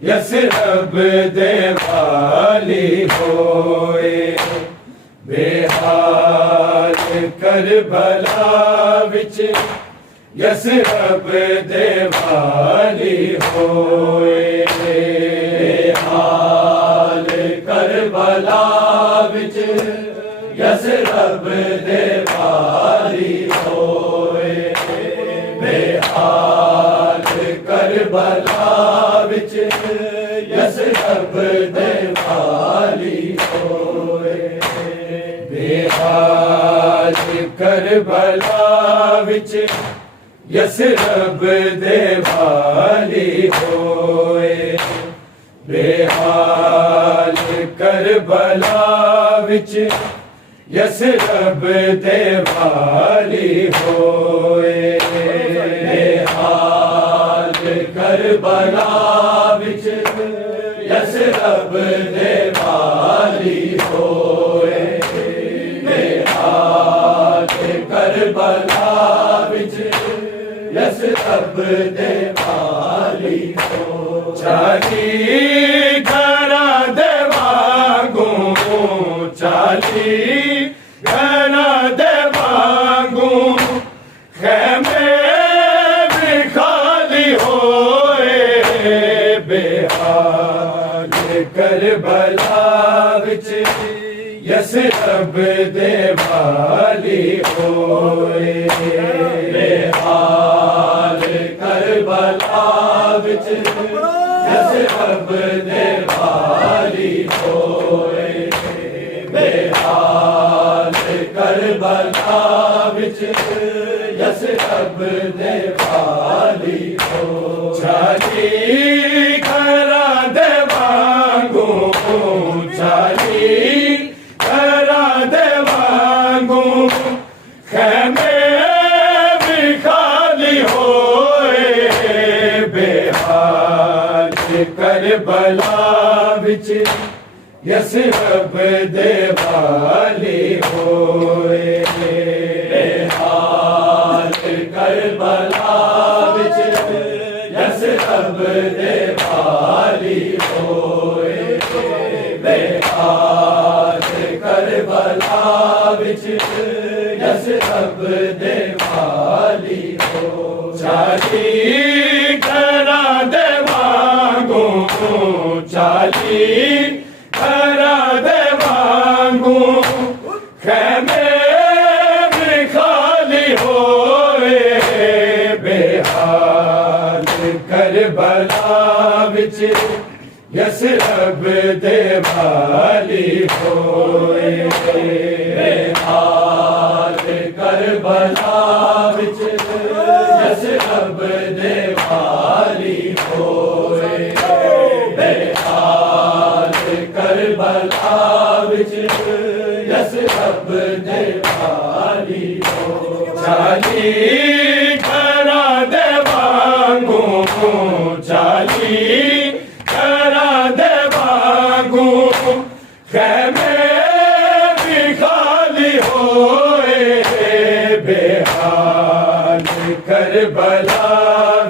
Yathrib दे वाली होए बेहाल करबला विच यसरब दे वाली होए बेहाल करबला विच यसरब दे वाली होए बेहाल करबला विच यसरब दे वाली होए बेहाल करबला विच यसरब दे वाली होए बेहाल करबला विच यसरब दे वाली होए बेहाल करबला विच यसरब दे वाली होए बेहाल करबला विच यसरब दे वाली होए चाली घरा दे वांगू चाली घरा दे वांगू खैमे भी खाली होए बेहाल करबला विच यसरब दे वाली होए बेहाल करबला विच यसरब दे वाली होए बेहाल करबला विच यसरब दे वाली होए चाली घरा दे वांगू चाली घरा दे वांगू खैमे भी खाली होए बेहाल करबला विच यसरब दे वाली होए बेहाल करबला विच यसरब दे वाली होए बेहाल करबला विच यसरब दे वाली होए चाली घरा दे वांगू चाली घरा दे वांगू खैमे भी खाली होए बेहाल करबला विच यसरब दे वाली होए बेहाल करबला विच यसरब दे वाली होए बेहाल करबला विच यसरब दे वाली होए चाली घरा दे वांगू चाली घरा दे वांगू खैमे भी खाली होए बेहाल करबला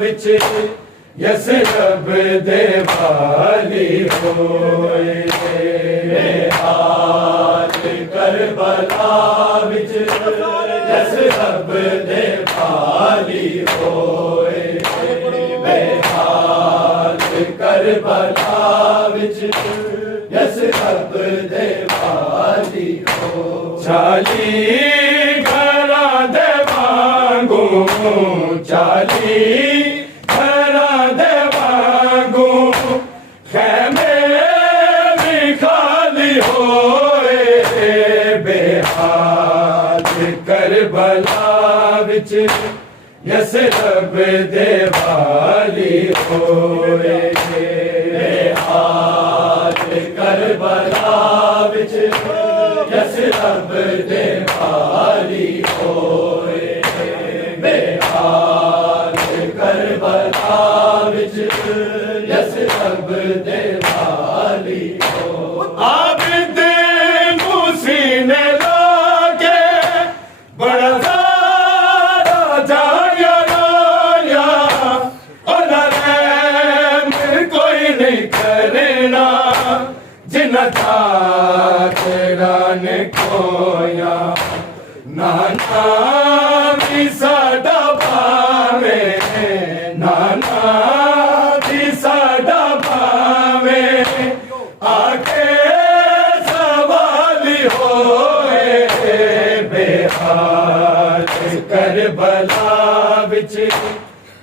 विच यसरब दे वाली होए बेहाल करबला विच यसरब दे वाली होए बेहाल करबला विच यसरब दे वाली होए चाली घरा दे वांगू चाली घरा दे वांगू खैमे भी खाली होए बेहाल करबला विच यसरब दे वाली होए बेहाल करबला विच यसरब दे वाली होए बेहाल करबला विच यसरब दे वाली होए आबिद मुसीने लाके बड़ा जाया राया और कोई नहीं जिनका तेरा ने खोया नाना भी साडा पावे नाना भी साडा पावे आके सवाली होए बेहाल करबला विच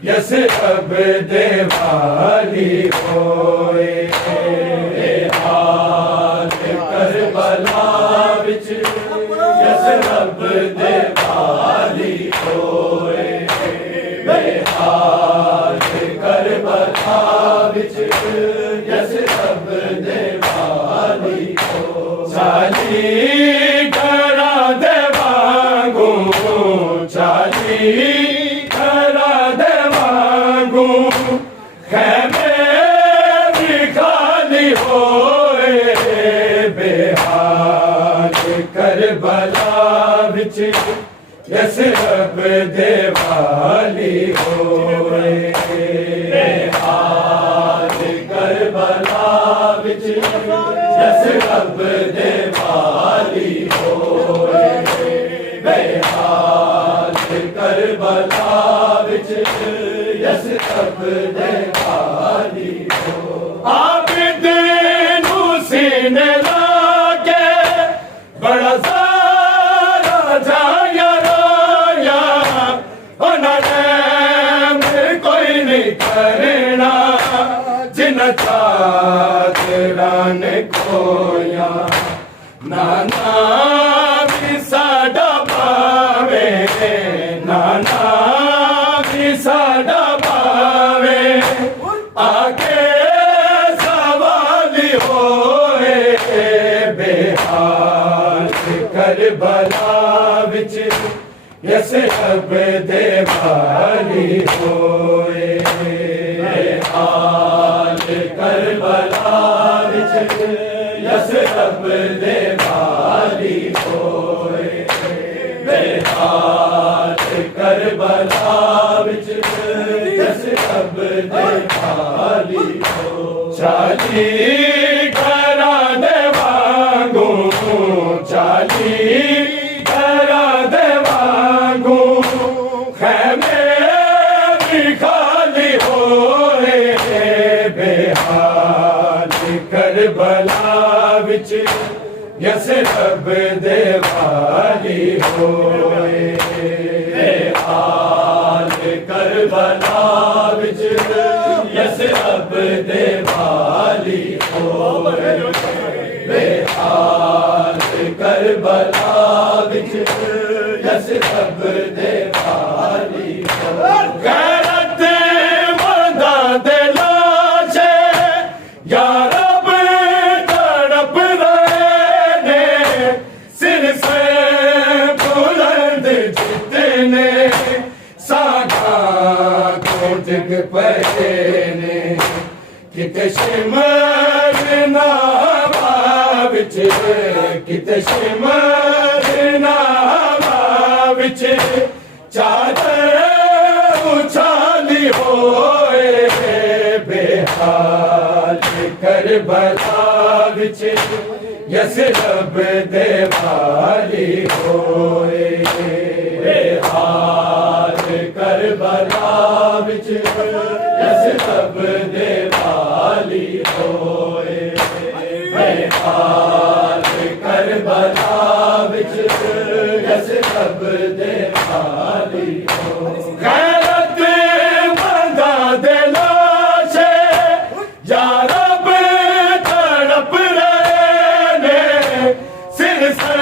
यसरब दे वाली होए बेहाल करबला विच यसरब दे वाली होए बेहाल करबला विच यसरब दे वाली हो चाली करा दे वांगू चाली करा दे वांगू खैमे भी खाली होए बेहाल करबला विच यसरब दे वाली होए बेहाल करबला विच यसरब दे वाली होए बेहाल करबला विच यसरब दे वाली हो आप दिन सीने लागे बड़ा सारा जाया रोया उन्होंने कोई नहीं करना जिनका तेरा ने खोया नाना भी साडा पावे नाना भी साडा पावे आगे सवाली होए बेहाल करबला विच यसरब दे वाली होए बेहाल करबला विच यसरब दे वाली होए बेहाल करबला विच यसरब दे वाली हो चाली करा दे वांगू चाली करा दे वांगू खैमे भी खाली होए बेहाल करबला विच यसरब दे वाली होए बेहाल करबला विच यसरब दे वाली होए बेहाल करबला विच यसरब दे वाली होए गैरत मंदा दे लाशे या रब तड़प रहे ने सिर से बुलंद जितने सागा को डिग पड़े ने किते शिमर नावा विच किते शिमर नावा विच चादर उछाली होए बेहाल करबला विच यसरब दे वाली होए बेहाल करबला विच यसरब दे वाली होए बेहाल करबला विच यसरब दे वाली होए गैरत मंदा दे लाशे या रब तड़प रहे ने सिर से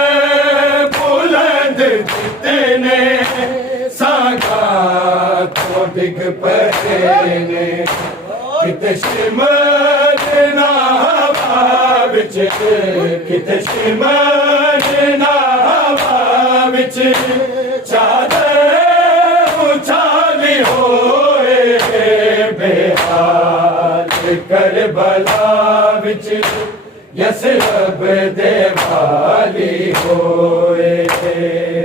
बुलंद जितने सागा को डिग पड़े ने किते शिमर नावा विच किते शिमर नावा विच चादर उछाली होए बेहाल करबला विच यसरब दे वाली होए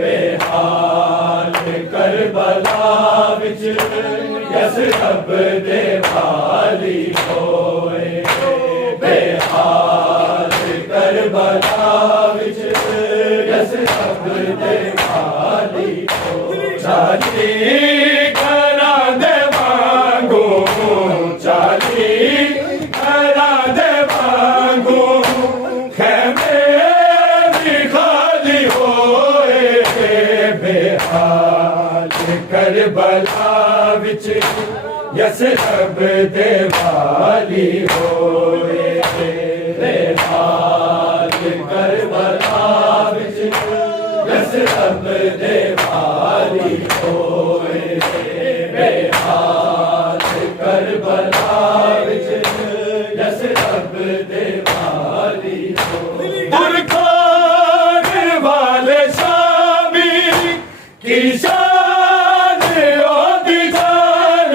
बेहाल करबला विच यसरब दे वाली होए बेहाल करबला विच यसरब दे वाली होए बेहाल करबला विच यसरब दे वाली होए बेहाल करबला विच यसरब दे वाली होए बुरखान वाले शामी की शान ओदी जान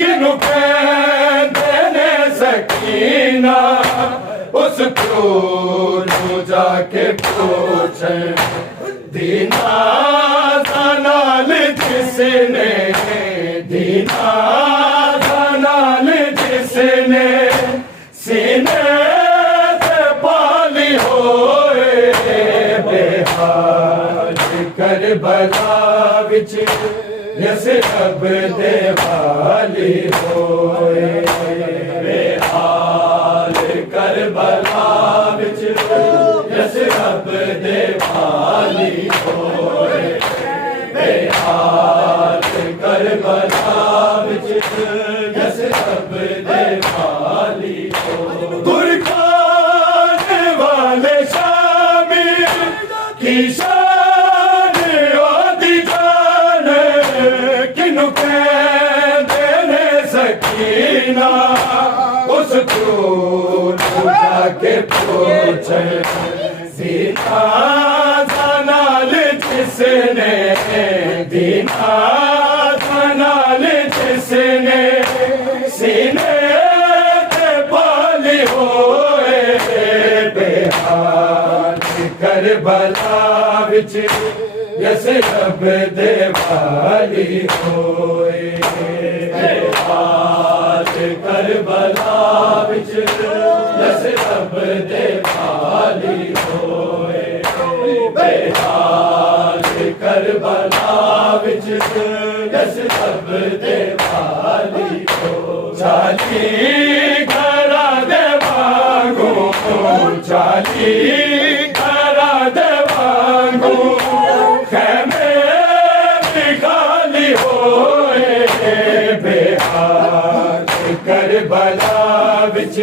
किनु कहंदे ने सकीना उस प्यो नू जाके पूछे दीना नाल जिसने दीना नाल जिसने सीने से पाली होए बेहाल करबला विच यसरब दे वाली होए बेहाल करबला विच यसरब दे वाली होए बेहाल करबला विच यसरब दे वाली होए बुरखान वाले शामी की शान ओदी जान किनु कहंदे ने सकीना उस क्यों जाके पूछे सीता नाल जिसने दीना नाल जिसने सीने ते पाली होए बेहाल करबला विच यसरब दे वाली होए बेहाल करबला विच यसरब दे वाली होए बेहाल करबला विच यसरब दे वाली होए चाली घरा दे वांगू चाली घरा दे वांगू खैमे भी खाली होए बेहाल करबला विच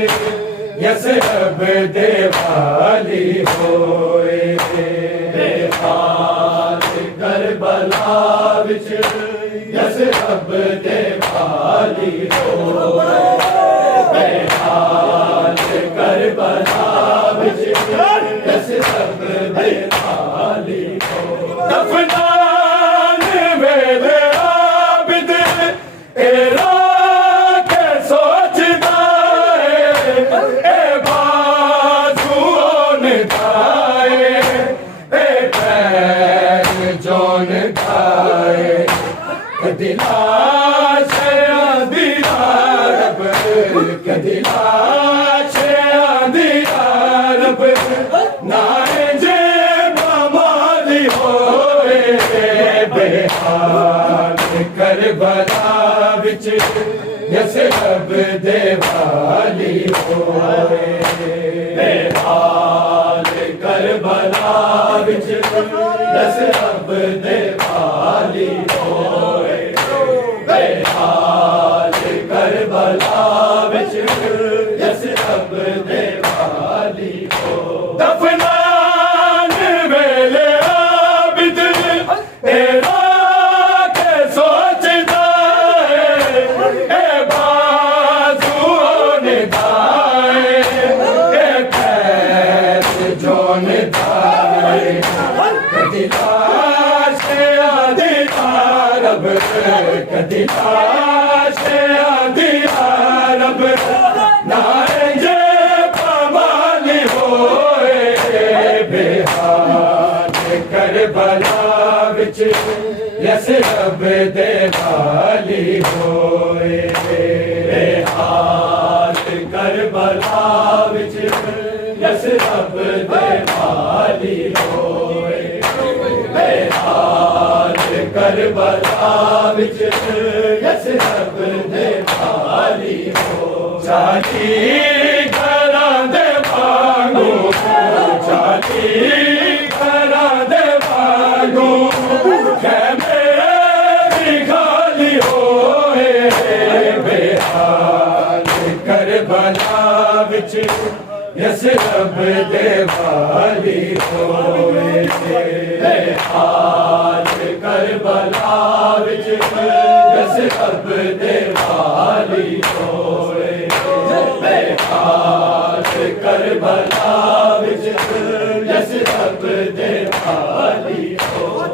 यसरब दे वाली होए बेहाल करबला विच यसरब दे वाली होए बेहाल करबला विच यसरब दे वाली होए दफनान वेले आबिद एरा के सोचदा ए बाजुओं दाए ए पैर जोन दाए कदिलाश दिलारब कदिलाश दिलारब नाए जे माली होए बेहाल करबला विच यसरब दे वाली होए बेहाल करबला विच यसरब दे वाली होए बेहाल करबला विच यसरब दे वाली होए दफनान वेले आबिद तेरा के सोचदा ए बाजुओं दाए ए पैर जोन दाए कदिलाश दिलारब कदिलाश दिलारब नाए जे पामाली होए बेहाल करबला विच यसरब दे वाली होए बेहाल करबला विच यसरब दे वाली होए बेहाल करबला विच यसरब दे वाली होए चाली घरा दे वांगू चाली घरा दे वांगू खैमे यसरब दे वाली होए हाल करबला विच यसरब दे वाली होए हाल करबला विच यसरब दे वाली होए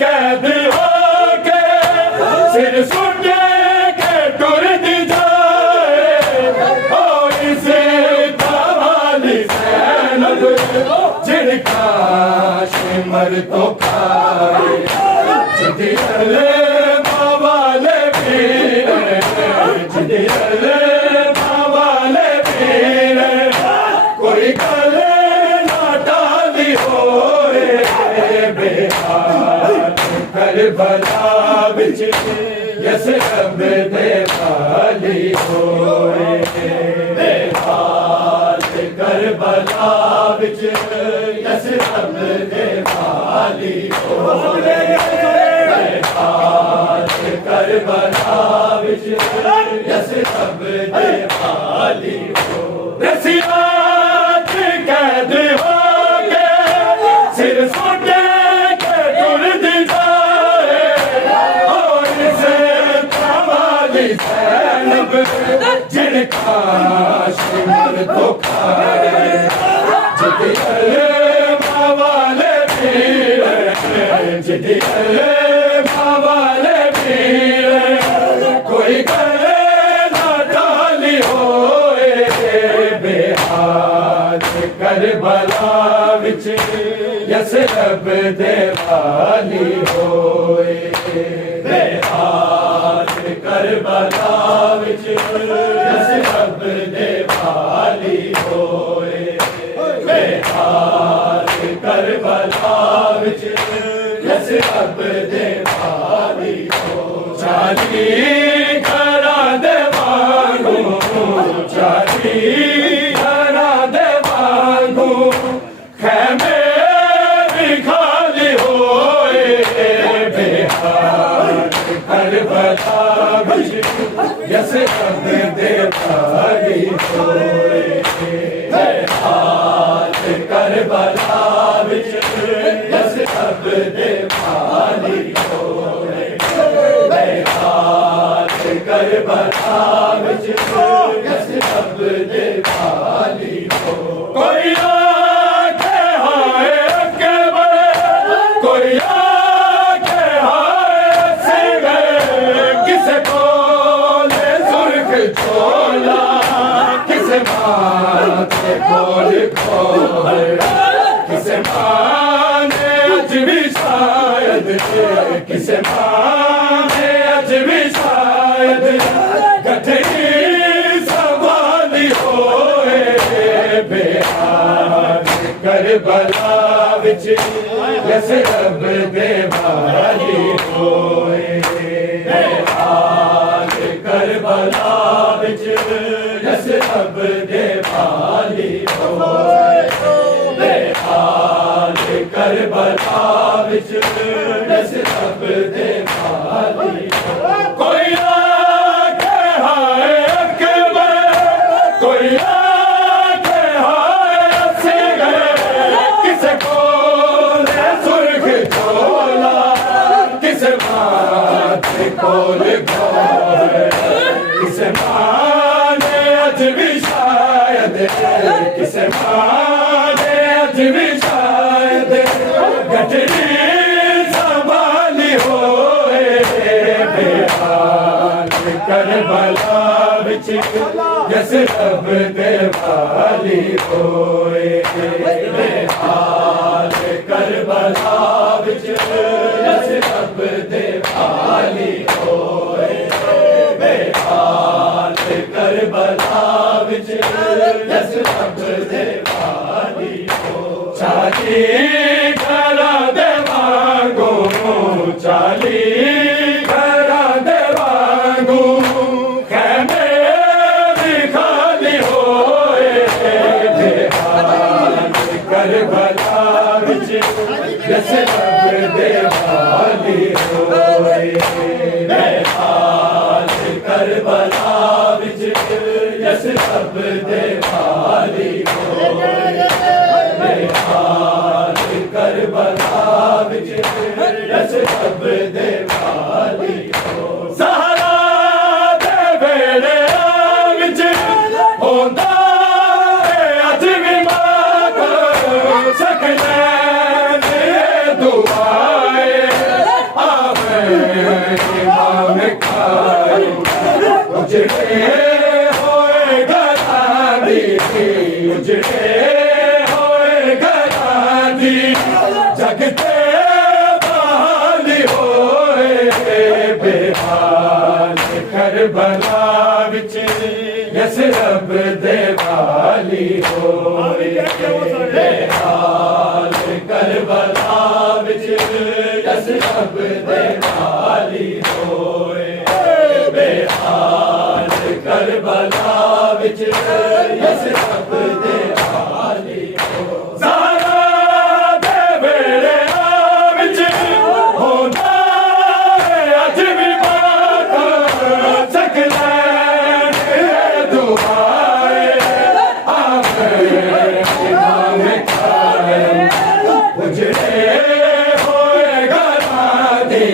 कैद हो के सिर सुट के टुर दी जाए और इसे वाली सैनब जिनका शिमर तो खाए जिदियले वाले पीर जिदियले वाले पीर कोई गले ना डाली होए बेहाल करबला विच यसरब दे वाली होए बेहाल करबला विच यसरब दे वाली होए बेहाल करबला विच यसरब दे वाली होए रसियात कैद हो के सिर सुट सैनब जिनका शिमर तो खाए जिदियले वाले पीर जिदियले वाले पीर कोई गले ना डाली होए बेहाल करबला विच यसरब दे वाली होए बेहाल करबला विच यसरब दे वाली होए बेहाल करबला विच यसरब दे वाली होए चाली घरां दे वांगू चाली घरां दे वांगू खैमे भी खाली होए बेहाल करबला विच यसरब दे वाली होए बेहाल करबला विच यसरब दे वाली होए बेहाल करबला विच यसरब दे वाली होए कोई आके हाय अकबर कोई आके हाय असगर किसे बोले सुर्ख चोला किसे माथे खोल खोल किसे माने अज भी शायद किसे माने अज भी शायद गठरी संभाली होए बेहाल करबला विच यसरब दे वाली होए बेहाल करबला विच यसरब दे वाली होए बेहाल करबला विच यसरब दे वाली होए कोई आके हाय अकबर कोई आके हाय असगर किसे बोले सुर्ख चोला किसे माथे खोल खोल किसे माने अज भी शायद किसे माने अज भी शायद गठरी संभाली होए बेहाल करबला विच यसरब दे वाली होए बेहाल करबला विच यसरब दे वाली होए बेहाल करबला विच यसरब दे वाली होए चाली घरां दे वांगू चाली घरां दे वांगू खैमे भी खाली होए बेहाल करबला विच यसरब दे वाली होए बेहाल करबला विच यसरब दे सकलैन दुआए आवे इमाम खाए उजड़े होए घरां दी उजड़े होए घरां दी जगते बहाली होए बेहाल करबला विच यसरब दे वाली होए बेहाल करबला विच यसरब दे वाली होए बेहाल करबला विच यसरब दे वाली होए ज़हरा दे वेले विच होंदा अज भी माता सकलैन दुआए आवे इमाम खाए उजड़े होए घरां दी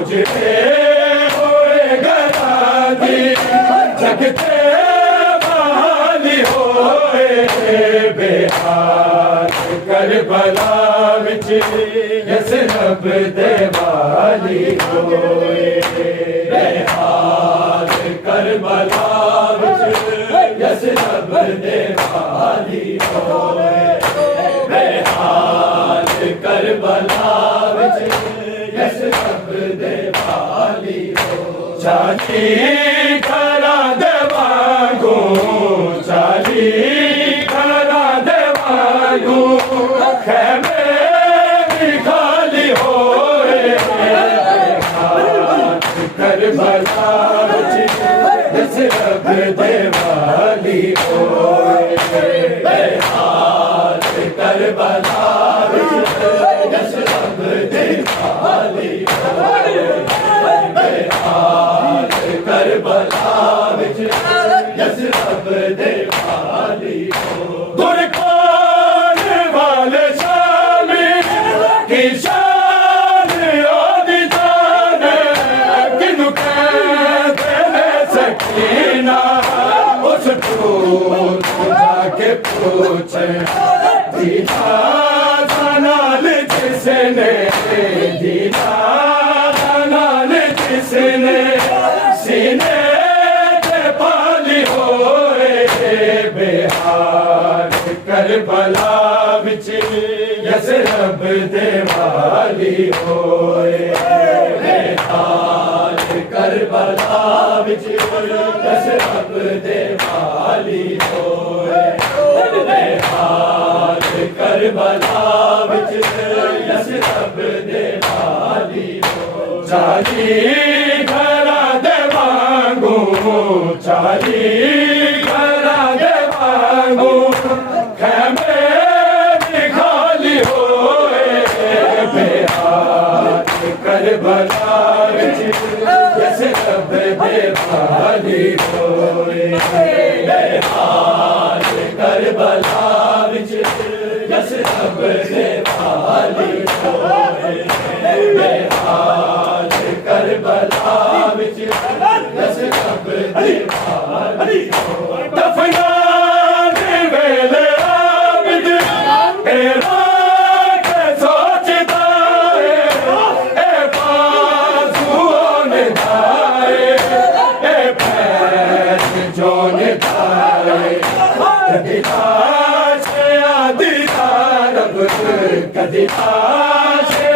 उजड़े होए घरां दी जगते बहाली होए बेहाल करबला विच यसरब दे वाली होए बेहाल करबला विच यसरब दे वाली होए बेहाल करबला विच यसरब दे वाली होए चाली घरा दे वांगू चाली घरा दे वांगू खैमे भी खाली होए करबला विच यसरब दे वाली होए बेहाल करबला विच यसरब दे वाली होए बेहाल करबला विच यसरब दे वाली होए गुर खाने वाले शामी की शान ओदी जान किनु कहते हैं सकीना उस टूट जाके पूछे दीदा नाल जिसने दीदा नाल जिसने सीने ते पाली होए बेहाल करबला विच यसरब दे वाली होए बेहाल करबला विच यसरब दे वाली होए बेहाल करबला विच यसरब दे वाली होए चाली घरा दे वांगू चाली घरा दे वांगू खैमे भी खाली होए बेहाल करबला विच यसरब दे वाली होए बेहाल करबला विच यसरब दे वाली होए बेहाल करबला विच यसरब दे वाली होए दफनाने वेले आबिद तेरा के सोचदा ए बाजुओं ने दाए ए पैर जो ने दाए कदी आशे आदि तारब कदी आशे